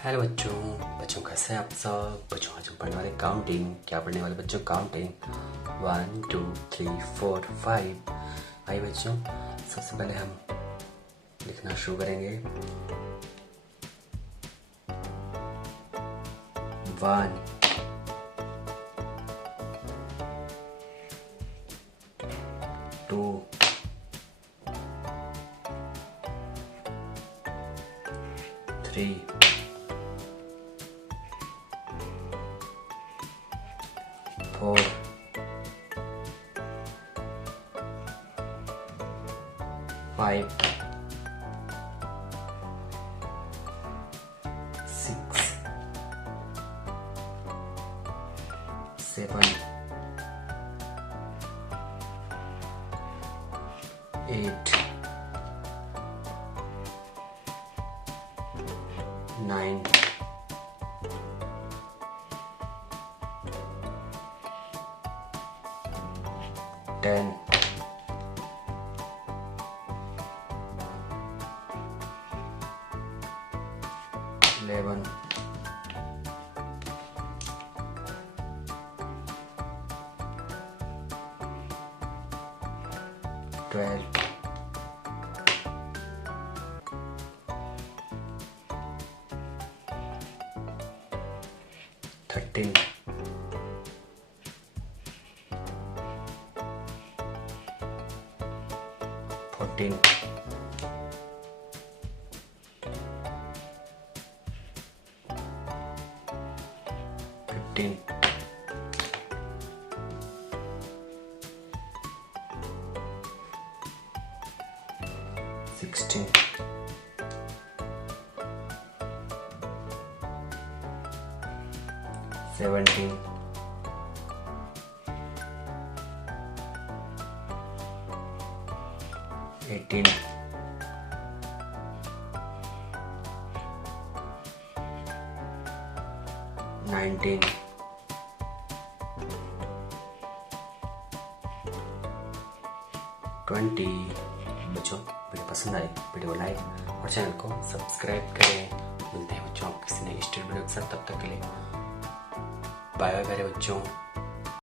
Hello बच्चों। बच्चों कैसे हैं आप सब? बच्चों आज हम पढ़ने वाले काउंटिंग। क्या पढ़ने वाले बच्चों? काउंटिंग 1 2 3 4 5। आइए बच्चों, सबसे पहले हम लिखना शुरू करेंगे। 1 2 3 4 5 6 7 8 9 10 11 12 13 14 15 16 17 18 19 20। बच्चों वीडियो पसंद आई, वीडियो को लाइक और चैनल को सब्सक्राइब करें। मिलते हैं बच्चों किसी नए स्टूडियो के साथ, तब तक के लिए बाय बाय मेरे बच्चों।